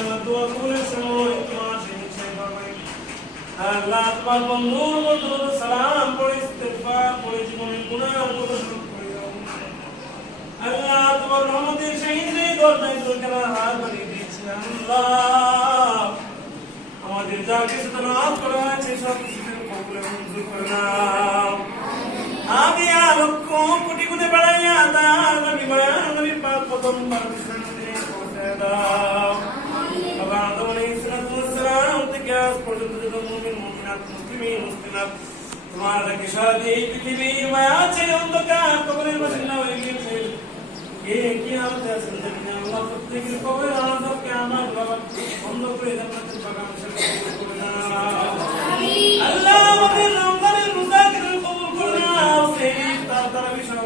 আমার দোয়া কবুলের সময় তোমার সেই পাবে। আল্লাহ তোমার বন্ধুর মতো সালাম পড়ে ইস্তেগফার পড়ে জীবনের গুনাহগুলো মাফ করে দাও। আল্লাহ তোমার রহমতের সেই দরজায় দরকার হাত বাড়িয়ে দিয়েছি। আল্লাহ আমাদের যা কিছু নামাজ পড়া হয়েছে সব কিছু কবুল এবং মঞ্জুর করে নাও। আমি আর লক্ষ কোটি কোটি বাড়াইয়া তার নবী মায়া নবীর পাক প্রথম পারমিশন দিয়ে পৌঁছে দাও। বাবা আদম আলাইহিস সালাম থেকে আজ পর্যন্ত যত মুমিন মুমিনাত মুসলিমিন মুসলিমাত তোমার রাখে সাথে এই পৃথিবীর মায়া ছেড়ে অন্ধকার কবরের বাসিন্দা হয়ে গিয়েছে। কে কি আমাদের আছেন জানি আল্লাহ প্রত্যেকের কবরের আযাবকে আমার বাবা বন্ধ করে জান্নাতের বাগান করে দাও। আল্লাহ আমাদের রমজানের রোজাকে কবুল করে নাও। সেই তারাবি সহ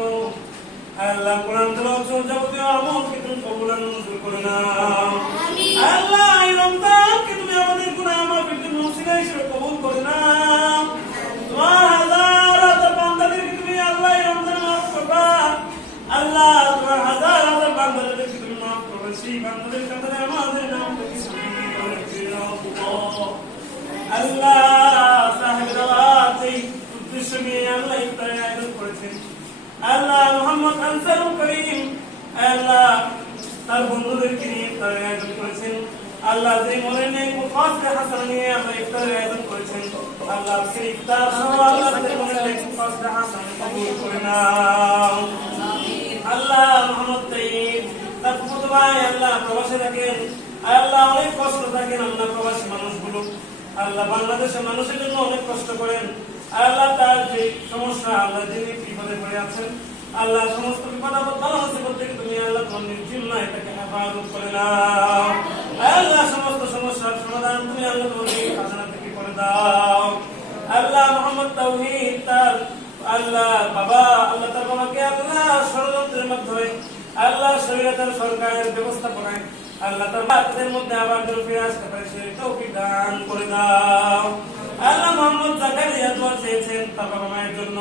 আল্লাহ কোরআন তেলাওয়াত সহ যাবতীয় আমলকে তুমি কবুল আর মঞ্জুর করে নাও। আল্লাহ এই রমজানকে তুমি আমাদের গুনাহ মাফের জন্য ওসিলা হিসেবে কবুল করে নাও। তোমার হাজার হাজার বান্দাদেরকে তুমি আল্লাহ এই রমজানে মাফ করবা। আল্লাহ তোমার হাজার হাজার বান্দাদেরকে তুমি মাফ করবে। সেই বান্দাদের কাতারে আমাদের নামটা কিছু আল্লাহ সাহেবের আওয়াজ এই উদ্দেশ্য নিয়ে আল্লাহ ইফতারের আয়োজন করেছেন। আল্লাহ মোহাম্মদ আনসারুল করিম আল্লাহ তার বন্ধুদেরকে নিয়ে ইফতারের আয়োজন করেছেন। আল্লাহ যে মনে নেই ফাসলে হাসান নিয়ে আমরা ইফতারের আয়োজন করেছেন। আল্লাহ সেই ইফতার সহ আল্লাহ যে মনে নেই ফাসলে হাসান কবুল করে নাও। আল্লাহ মোহাম্মদ তাইব তার ফুফাতো ভাই আল্লাহ প্রবাসে থাকেন। আল্লাহ অনেক কষ্ট থাকেন। আমরা প্রবাসী মানুষগুলো আল্লাহ বাংলাদেশের মানুষের জন্য অনেক কষ্ট করেন। আল্লাহ তার যে সমস্যা আল্লাহ যিনি বিপদে পড়ে আছেন আল্লাহ সমস্ত বিপদ আপদ ভালো করতে তুমি আল্লাহ তোমার জিম্মা এটাকে হেফাজত করে নাও। আল্লাহ সমস্ত সমস্যার সমাধান তুমি আল্লাহ তোমার খাজানা থেকে করে দাও। আল্লাহ মোহাম্মদ তাওহীদ তার আল্লাহ বাবা আল্লাহ তার বাবাকে আল্লাহ ষড়যন্ত্রের মাধ্যমে আল্লাহ শরীয়তের সরকারের ব্যবস্থাপনায় আল্লাহ তার বাচ্চাদের মধ্যে আবার ফিরে আসতে পারে সেই তৌফিক দান করে দাও। আল্লাহ মোহাম্মদ জাকারিয়া দোয়া চেয়েছেন তার বাবা মায়ের জন্য।